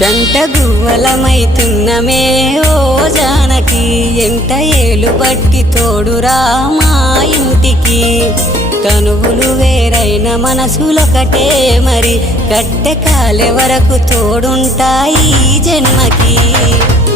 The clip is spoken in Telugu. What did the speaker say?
జంట గువ్వలమైతున్నమే ఓ జానకి ఎంట ఏలు బట్టి తోడురా మా ఇంటికి తనువులు వేరైన మనసులొకటే మరి కట్టె కాలే వరకు తోడుంటాయి జన్మకి।